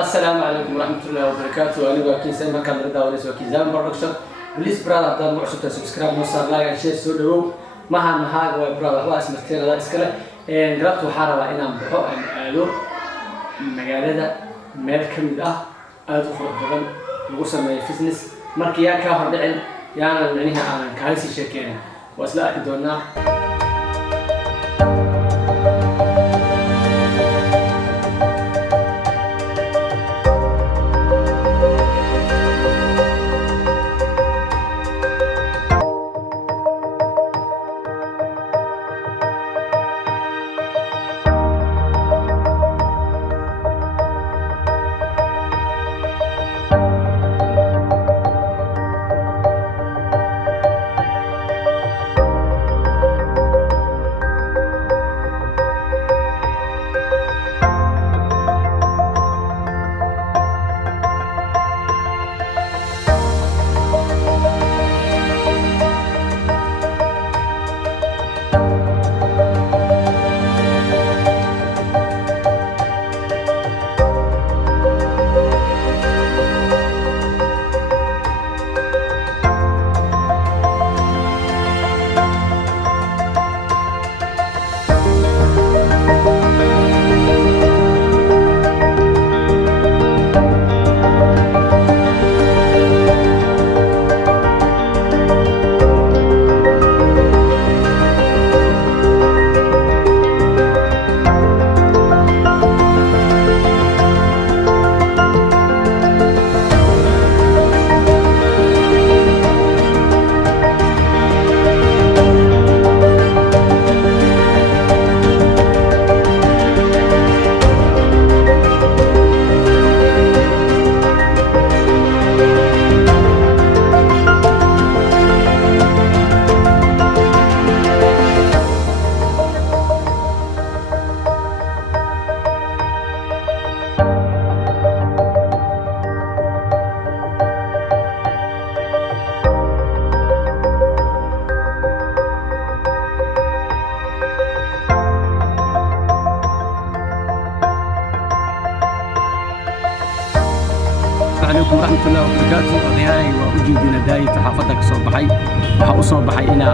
السلام عليكم ورحمة الله وبركاته. أنا وكيل سلمان كان ردا وليس وكيل زمان برودكشن. بليز برادر هذا موضوع شفته سبسكرايب نوصل لايك شير سودو مها وبرادر الله اسمه كثير هذا إسكاله. قرأت وحارة إن بحق ألو مجالده مال كم أدخل بدن وقسم الفيزنس مركيا كهر دعين يعني معنيها أنا كهرسي شركين وأسلاك دونا. عليكم ورحمة الله وبركاته. أضيائي وأجيبنا داي تحافتك صوبحي وحأصوبحي إنا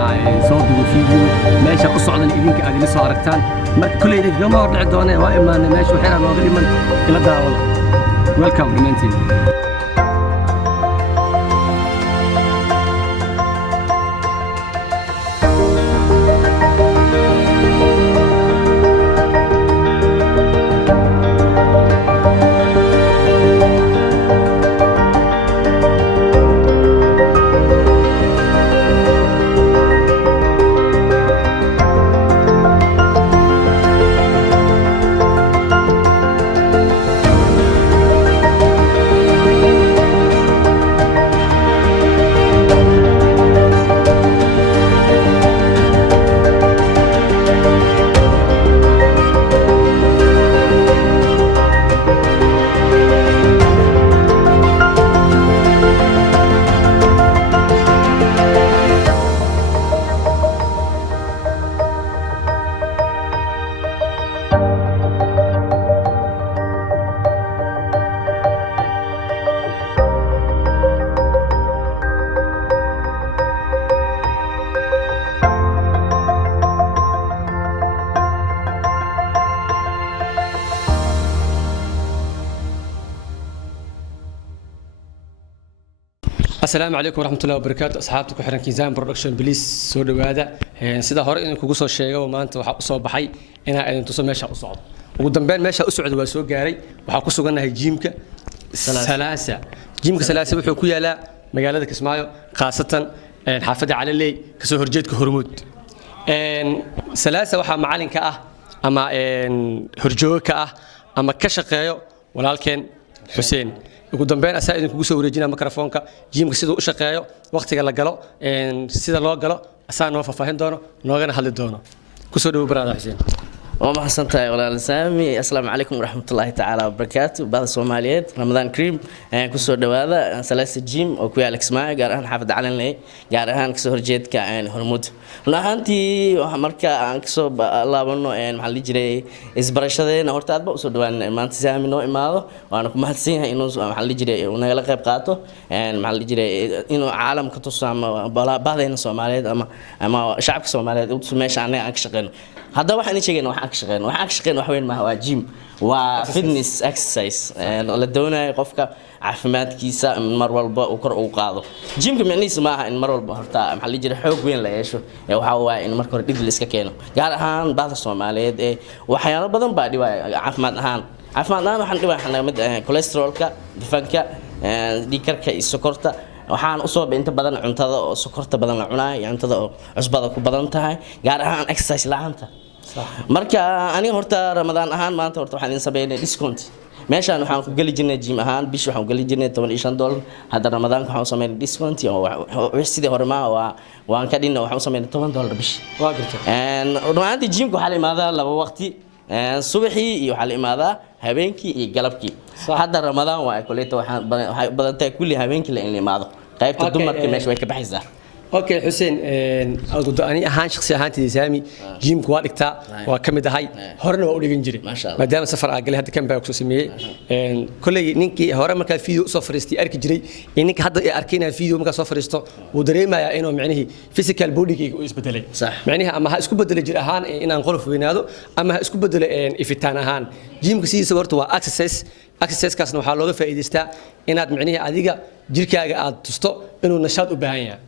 صوبي فيديو ماشي أصعد إذنك أدي لسه أركتان ما كل إذنك يوم أرجع دونه وإما أنا ماشي وحنا ناظرين من إلى داولة. Welcome لمنتي. السلام عليكم ورحمة الله وبركاته. أصحابتك وحرن كيزان برودكشن بليس سود هذا سيدا هور إنك وقصوا الشيء وما أنت وحقصوا بحي إنا أنت تصل ماشى أصعد وقدام ماشى أسعد وسوق جاري وحقصوا قلنا هي جيمك ثلاثة جيمك ثلاثة بحكوية لا مجالاتك اسمعوا خاصة حافظ على اللي كسر هرجيتك هرمود ثلاثة وحى معلن كأه أما هرجوك كأه أما كشقيو ولكن حسين ugu dambeyn asaa idinku soo wareejina mikrofoonka jiimka sidoo u shaqeeyo waqtiga la galo sida loo galo asaa noo faahfaahin doono noogana hadli doono ku soo dhaw brother Xuseen وما حسنتها ولا سامي. السلام عليكم ورحمة الله تعالى وبركاته. بعض الصوماليات رمضان كريم كسر دواذا سلاسة جيم أو كوي ألكس معي قارهان حافظ على لي قارهان كسر جيد كأن هرمود لا أنتي وحمركا كسر الله بنو إن محل جري إزبرشة ده نورت أتبع وصل دوان ما أنت سامي نوع ماذا وأنا كم هتسيها إنه محل جري ونقل قيب قاته إن محل جري إنه عالم كتصام بلا بعض الصوماليات أما شعب الصوماليات وتسمعش عنه أكشغل هذا واحد نشجعنا واحد أكشغل وحوين ما هو جيم وفيتنس اكسرسايز لدونا قفك عفمات كيسا من مر والبا وكر وقاضو جيم كمان اسمها ان مر والبا هرتا محل جري xoog weyn la yeesho ee waxa waa in marka hore dhib la iska keeno gaar ahaan baada Soomaaliyeed ee waxyaalo badan baa dhibay caafimaad ahaan waxaan dhibay mid cholesterolka dufanka dhiigkarka iyo sokorta waxaan u soo inta badan cuntada oo sokorta badan la cunaa iyo cuntada oo cusbada ku badan tahay gaar ahaan exercise la'aanta marka aniga horta ramadaan ahaan maanta horta waxaan sameeynay discount meeshaan waxaan ku gali jirnay gym ahaan bish waxaan gali jirnay $15 hadda ramadaanka waxaan sameeynay discount oo sidii hore ma waan ka dhinna waxaan sameeynay $10 bish waa gartay runaantii gymka waxa la imaadaa laba waqti subaxii iyo waxa la imaadaa habeenkii iyo galabkii hadda ramadaan waa kuleeto waxaan badan tahay kulli habeenkii la imaado qaybta dumarka meesha way ka baxaysaa. اوكي حسين أنا أهان شخصي أهانتي سامي جيم كوالكتا وكمد هاي هرنا وأولي جنجري ما دام سفر أقل هذا كم بيوكسو سميه كل نينكي هرا مكان فيديو سفرستي أرك جري إنك هذا أركينا الفيديو مكان سفرستو ودري ما يعني معنيه فيزيكال بودي كي يسبدله معنيها أما هاسكو بدل جري أهان إن نقول في هذا أما هاسكو بدل إفتان أهان جيم كسي سورتو أكسس كاسنو حلوه فائدة إن هذا معنيه أديك جركي أقعد تستو إنه نشاط وبهاية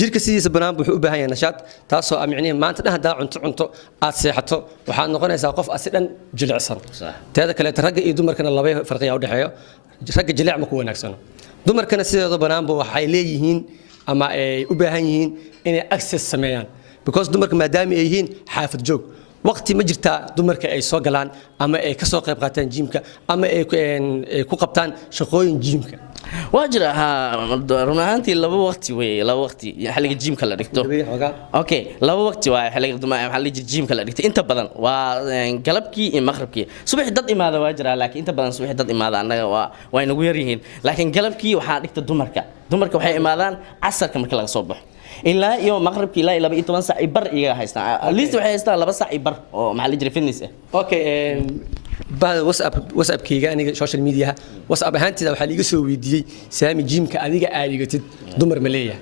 jirka sidiisa banaan wuxuu u baahan yahay nashaad taasoo amicnihi maanta dhan hadaa cunto aad seexato waxaad noqonaysaa qof asi dhan jilicsan teeda kale ragga iyo dumarkana laba farqiya u dhaxeeyo ragga jilic ma ku wanaagsano dumarkana sideedo banaanba waxay leeyihiin ama ay u baahan yihiin inay access sameeyaan because dumarka maadaama ay yihiin xaafad joog waqti ma jirtaa dumarka ay soo galaan ama ay ka soo qayb qaataan jiimka ama ay ku qabtaan shaqooyin jiimka واجرى رمانتي لو وقتي وي لو وقتي حلقة جيم كلا دكتور اوكي لو وقتي واي حلقة حلقة جيم كلا دكتور انت بدن وقلبكي مغربكي صبح ضد ماذا واجرى لكن انت بدن صبح ضد ماذا انا وين ويريهن لكن قلبكي وحا دكتور دمرك waxay imaadaan casarka marka laga soo baxo ilaa iyo maqribkii ilaa 12 saac bar iyaga haystaan least waxay haystaan 2 saac bar oo maxaa la jira fitness okay بعد واتساب كيغا aniga social media whatsapp ahaanteeda waxa liiga soo weydiiyay saami jimka adiga aadigatid dumar ma leeyahay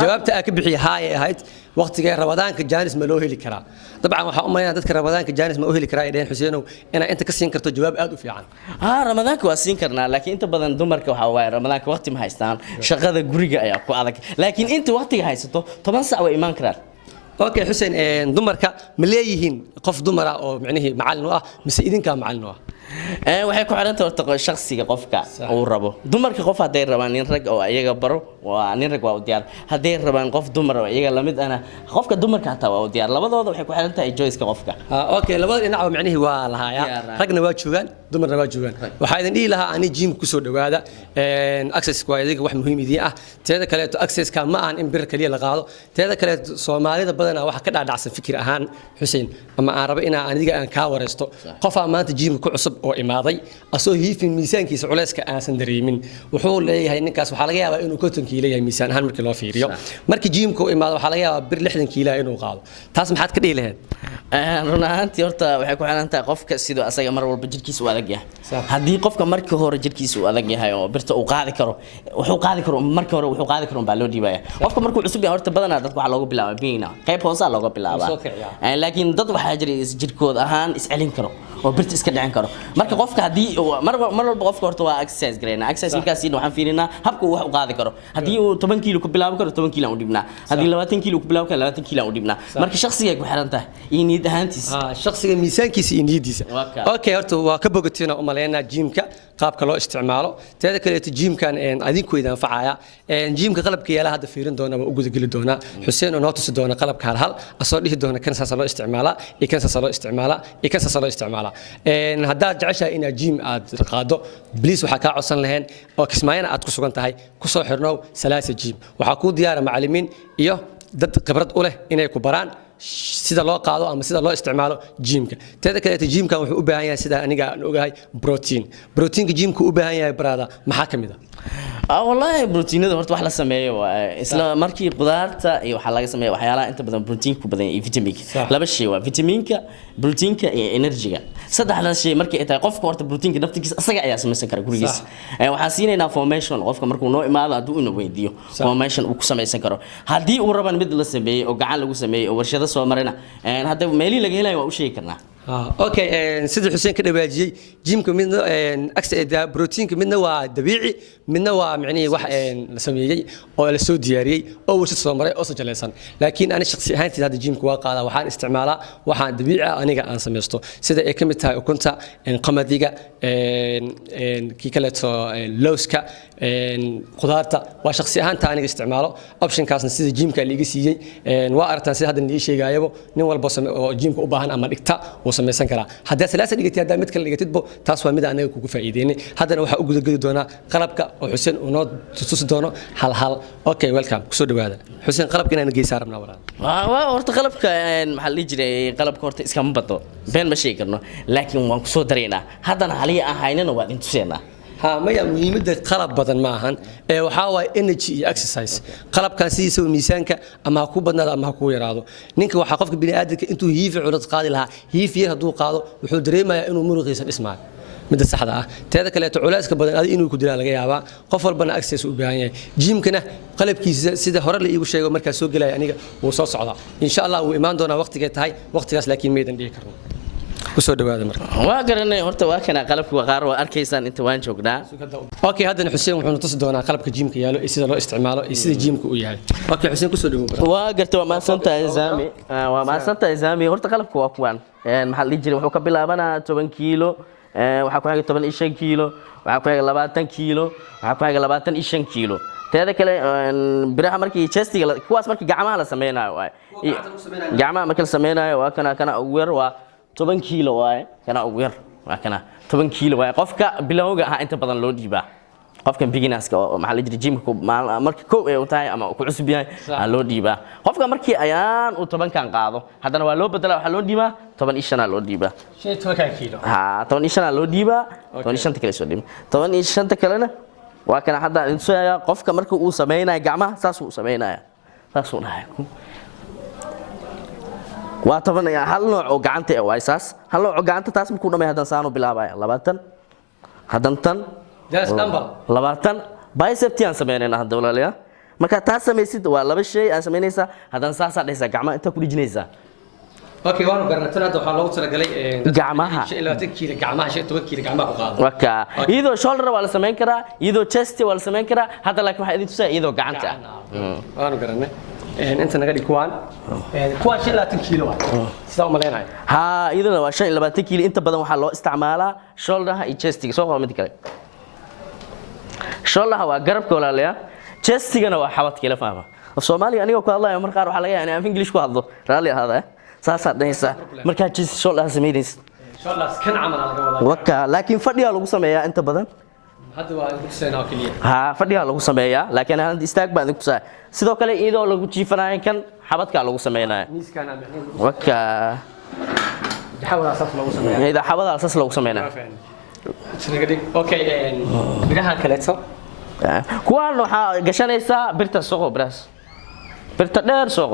jawaabta ka bixiyay haay ahayd waqtiga ramadaanka jaanis ma loo heli karaa dabcan waxa u maleeyaa dadka ramadaanka jaanis ma u heli karaa ideen xuseeno ina inta ka siin karto jawaab aad u fiican ramadaanka waa siin karnaa laakiin inta badan dumarka waxa waay ramadaanka waqti ma haystaan shaqada guriga ayaa ku adag laakiin inta waqtiga haysato 10 saac way iman karaan اوكي حسين دمرك مليهين قف دمرة او معنيه معلن اه بس اذن كان معلن waxay ku xiran tahay shakhsiga qofka uu rabo dumarka qof haday rabaan in rag oo ayaga baro waa nin rag waa u diyaar haday rabaan qof dumar oo ayaga lamid ana qofka dumarka taa waa u diyaar labadooda waxay ku xiran tahay choice-ka qofka okay labada dhinac macnaheedu waa lahaaya ragna waa joogan dumarna waa joogan waxa idin dhigi lahaa ani gym ku soo dhawaada access waa idiga wax muhiim idin ah teeda kale access ka ma aan in bir kaliya la qaado teeda kale Soomaalida badan waxa ka dhaadhacsan fikir ahaan Xuseen ama aan rabo in aan aniga aan ka wareysto qof maanta gym ku cusub oo imaaday asoo hiifin miisaankiisa culayska aansan dareemin wuxuu leeyahay ninkaas waxa laga yaabaa inuu 50 kiilo yahay miisaan ahaan markii loo fiiriyo markii gymku imaado waxa laga yaabaa bir 60 kiilo inuu qaado taas maxaad ka dhihi lahayd runaantii horta waxay ku xiran tahay qofka sidoo asaga mar walba jirkiisa u adag yahay haddii qofka markii hore jirkiisa u adag yahay oo birta uu qaadi karo wuxuu qaadi karo markii hore wuxuu qaadi karo baa loo dhiibaya qofka markuu cusub yahay horta badanaa dadka waxa loogu bilaabaa biina qayb hoose looga bilaabaa laakiin dad waxa jira jirkooda ahaan is celin karo oo birta iska dhicin karo marka qofka hadii mar walba qofka horta waa exercise gareena exercise markaas waxaan fiirinaa habka uu wax u qaadi karo hadii uu 10 kiilo ku bilaabi karo 10 kiilo u dhibnaa hadii 20 kiilo ku bilaabi karo 20 kiilo u dhibnaa marka shakhsiga ku xiran tahay in niyad ahaantiisa shakhsiga miisaankiisa iyo niyadiisa okay horta waa ka bogatina u maleynaa gymka qaabka loo isticmaalo teeda kale gymkan adinku idin anfacaya gymka qalabka yaala hadda fiirin doona waa u guda gali doona Xuseen oo tusi doona qalabka hal asoo dhihi doona kan saas loo isticmaala iyo kan saas loo isticmaala iyo kan saas loo isticmaala haddaad jeceshahay inaad gym aad qaado please waxa ka codsan lahayn oo kismaayana aad ku sugan tahay ku soo xirnow salaasa gym waxa ku diyaar macallimiin iyo dad khibrad u leh inay ku baraan sida loo qaado ama sida loo isticmaalo jimka teeda kale jimka wuxuu u baahan yahay sida aniga aan ogahay proteinka jimka u baahan yahay brada maxaa kamid والله بروتينada horta wax la sameeyo waa isla markii qudaarta iyo waxa laga sameeyo waxyaalaha inta badan proteinku badan iyo vitaminka laba shay waa vitaminka proteinka iyo energyga saddexdaas shay markii ay tahay qofka horta proteinka naftigiisa asaga ayaa samaysan kara gurigiisa waxa siinayna formation qofka markuu noo imaado haduu inuu weydiyo formation uu ku samaysan karo hadii uu rabaan mid la sameeyo oo gacan lagu sameeyo oo warshado soo marina hadda meeli laga helayo waa u sheegi karnaa اوكي سيد حسين كده باجي جيمك من اكس بروتين كمنه waa dabiici midna waa macni wax la sameeyay oo la soo diyaariyay oo uu soo maray oo sajalaysan laakiin ana shakhsi ahaantii hada jimka waa qaada waxaan isticmaalaa waxaan dabiici aniga aan sameesto sida ay kamid tahay ukunta qamadiga ki kale to lowska qudaarta waa shakhsi ahaantii aniga isticmaalo option kaasna sida jimka liiga siiyay waa aragtaan sida hadda nii sheegayaba nin walba oo jimka u baahan ama dhigta samaysan karaa haddii salaasa dhigtay haddii mid kale dhigtidbo taas waa mid anaga kugu faa'iideynay haddana waxa u gudageli doonaa qalabka oo Xuseen uu noo tusi doono hal okay welcome kusoo dhawaada Xuseen qalabka inaan geeysaa rabnaa walaal waa horta qalabka maxaa la jiray qalabka horta iska ma bado been ma sheegi karno laakiin waan ku soo dareynaa haddana haliya ahaynana waa idin tuseynaa maya muhiimadda qalab badan ma ahan waxa waa energy iyo exercise qalabkan sidiisa miisaanka ama ku badnaado ama ku yaraado ninka waxa qofka bini aadamka intuu hiifi culus qaadi lahaa hiifi yar haduu qaado wuxuu dareemayaa inuu muruqiisa dhismaayo midda saxda ah teeda kale culeyska badan aad inuu ku dilaa laga yaabaa qof walbana access u baahan yahay jimkana qalabkiisa sida hore la iigu sheego marka soo galay aniga wuu soo socdaa insha Allah wuu imaan doonaa waqtiga tahay waqtigaas laakiin meedan dhigi karno kusoo dhawaada marka waa garanay horta waa kana qalabka qaar waa arkaysaan inta waan joognaa okay haddana Xuseen wuxuu tusi doonaa qalabka jimka yaalo iyo sida loo isticmaalo iyo sida jimka uu yahay okay Xuseen kusoo dhawaada waa gartay waa maasantahay Zami waa maasantahay Zami horta qalabka waa kuwan maxaa la jiray wuxuu ka bilaabanaa 10 kiilo waxa ku xiga 15 kiilo waxa ku xiga 20 kiilo waxa ku xiga 25 kiilo teeda kale biraha markii chestiga kuwaas markii gacmaha la sameeynayo waa gacmaha markii la sameeynayo waa kana ugu yar waa 10 kiilo waaye kana ugu yar waa kana 10 kiilo waaye qofka bilowga ah inta badan loo dhiibaa qofka beginnerska oo maxaa la jiray jimka markii koow ay u tahay ama ku cusub yahay loo dhiibaa qofka markii ayaan uu 10 kan qaado haddana waa loo bedelaa waxa loo dhiibaa 15 loo dhiibaa 15 kiilo 15 loo dhiibaa 15 kale soo dhiibaa 15 kalena waa kana hadda intuu qofka markii uu sameeynayo gacmaha saas uu sameeynayo saas uu dhahay waa taban hal nooc oo gacanta ah waa isaas hal nooc oo gacanta taas markuu dhamay hadan saano bilaabaya 20 hadan tan that's number 20 bicep tian sameeyna hadda walaaliya marka taas sameeysid waa laba shay aan sameeynaysa hadan saas aad dhaysa gacmaha inta ku dhijinaysa okay waan garanay hadda waxa loogu talagalay gacmaha 20 kiilo gacmaha 10 kiilo gacmaha ku qaado waka iyadoo shoulder waa la sameyn karaa iyadoo chest waa la sameyn karaa hadda laakiin waxa idin tusaa iyadoo gacanta waan garanay انت نقدر كوان كوان شيء 30 كيلو سida umaleynay ha idana waa 25 kiilo inta badan waxa loo isticmaalaa shoulder iyo chest soo qaba mid kale shoulder waa garabka walaalayaa chestigana waa xabadka la fahma Soomaaliga aniga ku hadlayo mar qaar waxa laga yaabaa in English ku hadlo raali ahada saasa dhaysa marka chest shoulder sameeynaysa shoulder kan amal laga wadaa waka laakiin fadhiga lagu sameeyaa inta badan hadda waa ku tusayna kaliya ha fadhiga lagu sameeyaa laakiin aan istaag baan ku saa sidoo kale iyadoo lagu jiifanayo kan xabadka lagu sameeynayo miiskana waka xawada asas lagu sameeyaa ida xabada asas lagu sameeynayo sinaga okay biraha kale to kuwan waxa gashanaysa birta suuq bras birta dheer suuq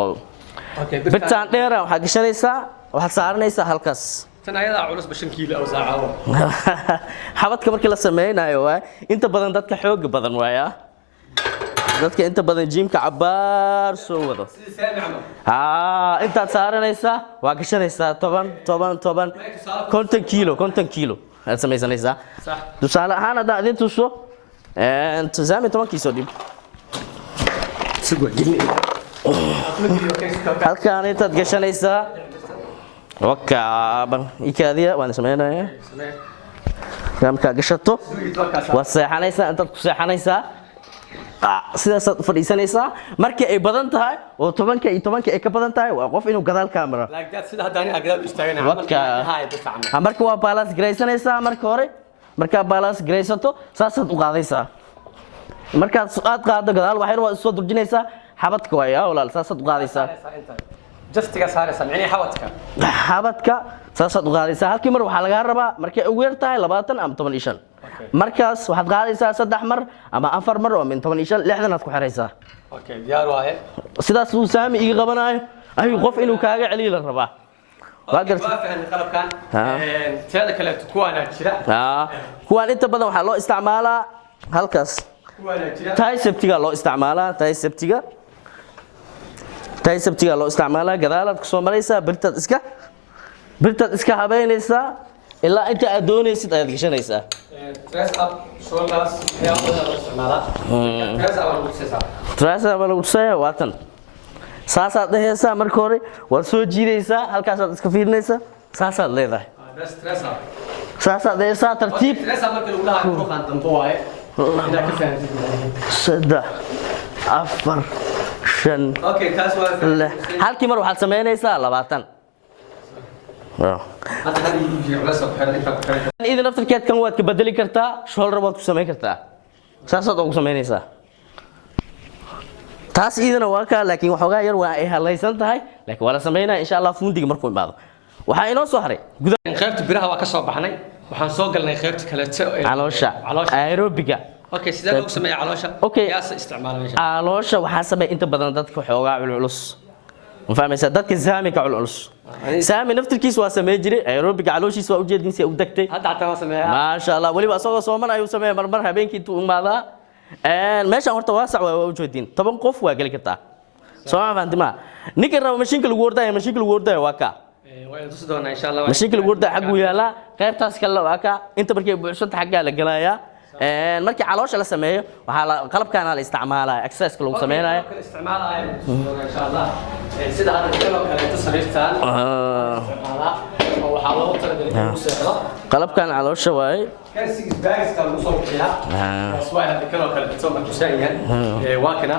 okay birta dheer waxa gashanaysa waxa saaranaysa halkaas tan ayada culus 5 kiilo oo saacawo xabadka markii la sameeynayo waa inta badan dadka xoog badan waaya dadka inta badan jimka cabaar soo wado inta saaranaysa waa gashanaysa 10 kiilo aad sameeysanaysa sax tusaale ahaan hadda idin tuso Zami 10 kiilo dib halkaan intaad gashanaysa waka ban ikaadiya waan sameeynaa ramka gashato waa seexanaysa intaad ku seexanaysa sidaas fadhiisanaysa markii ay badan tahay oo 10 iyo 10 ay ka badan tahay waa qof inuu gadaal kaamera sida hadaan agadaal istaagana marka waa balance graysanaysa marka hore marka balance graysato saasaad u qaadaysa marka aad qaado gadaal waxay waa soo durjinaysa xabadka waa yaa walaal saasaad u qaadaysa jastiga saaraysa micni xawadka xabadka saasaad u qaadaysaa halkii mar waxaa lagaa rabaa markay ugu yar tahay 20 ama 15 markaas waxaad qaadaysaa 3 mar ama 4 mar oo min 15 60 aad ku xiraysaa okay diyaar waaye sidaas uu saami iga qabanayo ayuu qof inuu kaaga celiyo la rabaa waa fahmay qalabkan teeda kale kuwaana jira kuwaan inta badan waxaa loo isticmaalaa halkaas kuwaana jira taysabtiga loo isticmaalaa taysabtiga loo isticmaalaa gadaalaad ku soo maraysaa birtaad iska habeynaysaa ilaa inta aad doonaysid ayaad gashanaysaa dress up shoulders ayaa loo isticmaalaa dress up lagu tusaya waa tan saasaad dhehaysaa marka hore waad soo jiidaysaa halkaasaad iska fiirinaysaa saasaad leedahay saasaad dhehaysaa tartiib dress up marka lagu dhahayo ruuxan dambe waaye inaa ka fahamtid 3 4 5 okay taas waa halkii mar waxaad samaynaysaa 20 hadda hadii dress up xeran inta ku xeran idin afterkeedkan waad ka bedeli kartaa shoulder waad ku samayn kartaa saasaad ugu samaynaysaa taas idina waa ka laakiin waxoogaa yar waa ay halaysan tahay laakiin wala sameynaa insha Allah fundiga markuu imaado waxa inoo soo haray qaybta biraha waa ka soo baxnay waxaan soo galnay qaybta kale caloosha aerobiga okay sidee loo sameeyaa caloosha yaa isticmaala meesha caloosha waxa sameey inta badan dadka waxoogaa culus ma fahmaysaa dadka saamika culus saami naftirkiisa waa sameey jiray aerobiga calooshiisa waa u jeedin si uu dagtay hadda taa sameeyaa ma sha Allah waliba asagoo sooman ayuu sameeyay marmar habeenkii intuu imaadaa meeshaan horta waasac waa u jeedin 10 qof waa gali kartaa soo ma fahantima ninka rabo mashiinka lagu wardayo waa ka waa inta sidoo insha Allah mashiinka lagu wardayo xaq uu yaala qaybtaas kale waa ka inta markay buuxsanto xagga la galaya markii caloosha la sameeyo waxa qalabkan la isticmaalaa exercise lagu sameeyo insha Allah sida hadda kale tusariirtaan waxa loo talagalay inuu seexdo qalabkan caloosha waay kan 6 bags ka lagu soo bixiyaa aswaa hadda kale soo markusayaan waa kana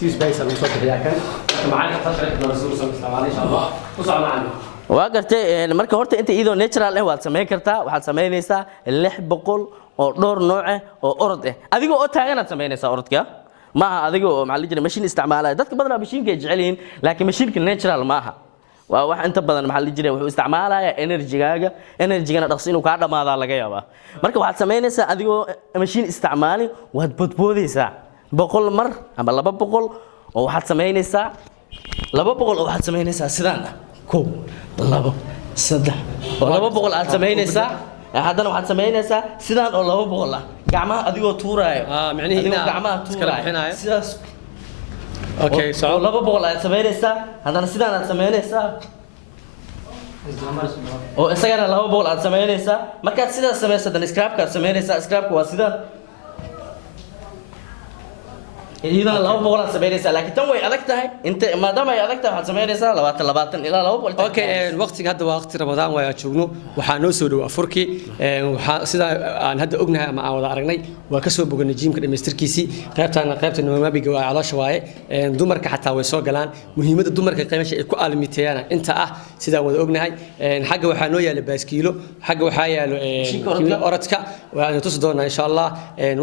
6 bags lagu soo bixiyaa kan macaan tasriix loo soo isticmaalay insha Allah ku soo macaan waa gartay marka horta inta iyadoo natural ah waad sameyn kartaa waxaad sameynaysaa 600 oo dhowr nooc ah oo orod ah adiga oo taaganaad sameynaysaa orodka ma aha adiga oo maxaa la jiray machine isticmaalaya dadka badan machine ka jecel yihiin laakiin machine natural ma aha waa wax inta badan maxaa la jiray wuxuu isticmaalayaa energy-gana dhaqsi inuu ka dhamaado laga yaabaa marka waxaad sameynaysaa adiga machine isticmaali waad bodboodaysaa 100 mar ama 200 oo waxaad sameynaysaa 200 oo waxaad sameynaysaa sidaan 1 2 3 200 aad sameynaysaa haddana waxaad sameynaysaa sidaan oo 200 ah gacmaha adigoo tuuraayo macnaheedu gacmaha tuuraayo sidaas okay so 200 aad sameynaysaa haddana sidaan aad sameynaysaa oo isagana 200 aad sameynaysaa markaad sidaas sameeyso dan scrapka aad sameynaysaa scrapka waa sidaan إذا لو بقول سبعين سنة لكن تموي أذكتها أنت ما دام أذكتها حد سبعين سنة لبعض إلى لو بقول أوكي وقت هذا وقت رمضان ويشوفونه وحنوسود وأفريقي وحسيدا عن هذا أجنها مع وضعنا وكسب بقول نجيم كده مستركيسي قربت إنه ما بيجوا على شوية دمرك حتى ويسوق جلان مهمة الدمرك قيمة شيء كل ميتيانا أنت سيدا وأجنها حاجة وحنويا لباس كيلو حاجة وحيا أورتك وتصدرنا إن شاء الله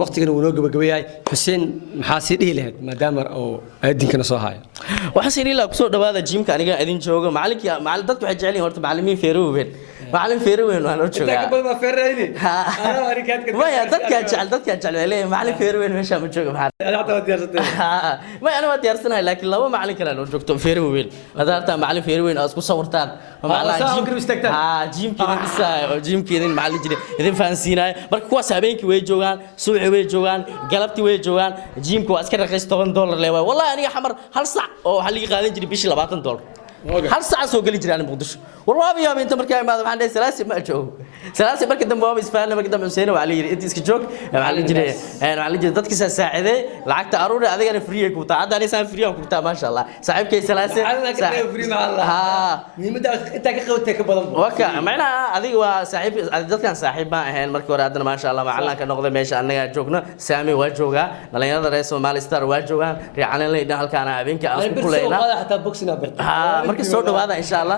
وقت كنا ونوجب جوياي حسين محاسير maadaama oo aadinkana soo haayo waxa si ilaa ku soo dhawaada jimka aniga idin jooga macallinka dadku waxay jecel yihiin horta macallimiin feerowen macallin feerowen waa loo joogaa dadka badan feerowen ana warikaadka waya dadka jecel leeyahay macallin feerowen meesha ma jooga maxaa ana hadda diyaarsatay ma ana waa diyaarsanahay laakiin laba macallin kale loo joogto feerowen hadaarta macallin feerowen aad isku sawirtaan jimkeedin macallin jire idin fahansiinay marka kuwaas habeenkii way joogaan subaxii way joogaan galabtii way joogaan jimka waa iska raqiis $10 leeyahay wallahi aniga xamar hal sac oo waxa laga qaadan jiray bishii $20 hal sac soo gali jiray Muqdisho warwaabi yaa inta markay imaado waxaan dhahay salaasi ma joogo salaasi markii dambe waa isfaana markii dambe Hussein waa yiri inta iska joog macallin jiray dadka saaciday lacagta aruuri adigana free ku taa hadda aniga free ku taa ma sha Allah saaxiibkay salaasi free ma Allah muhiimada inta ka qawtay ka badan waka macnaha adiga waa saaxiib dadkan saaxiib ma ahayn markii hore hadana ma sha Allah macallinka noqday meesha anaga joogno saami waa jooga dhalinyarada reer Somali Star waa joogaan riicana leeyna halkaan habeenkii aan ku kuleeyna hatta boxina birta marka soo dhawaada insha Allah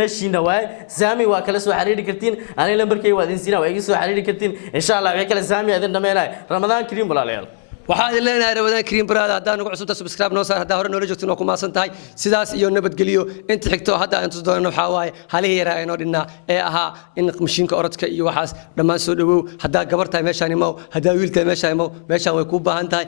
meeshiina waay saami waa kala soo xiriiri kartiin aniga lambarkay waa idin siinaa waa iga soo xiriiri kartiin insha Allah way kala saami idin dhameeyay Ramadan Kareem walaalayaal waxaa idin leenahay Ramadan Kareem brada haddaan ugu cusubta subscribe noo saar haddaa hore noola joogtin oo ku maasan tahay sidaas iyo nabadgelyo inta xigto hadda aan tus doonno waxaa waaye halihii yaraa inoo dhinnaa ee ahaa in mashiinka orodka iyo waxaas dhammaan soo dhawow haddaa gabar tahay meeshaan imow haddaa wiil tahay meeshaan imow meeshaan way kuu baahan tahay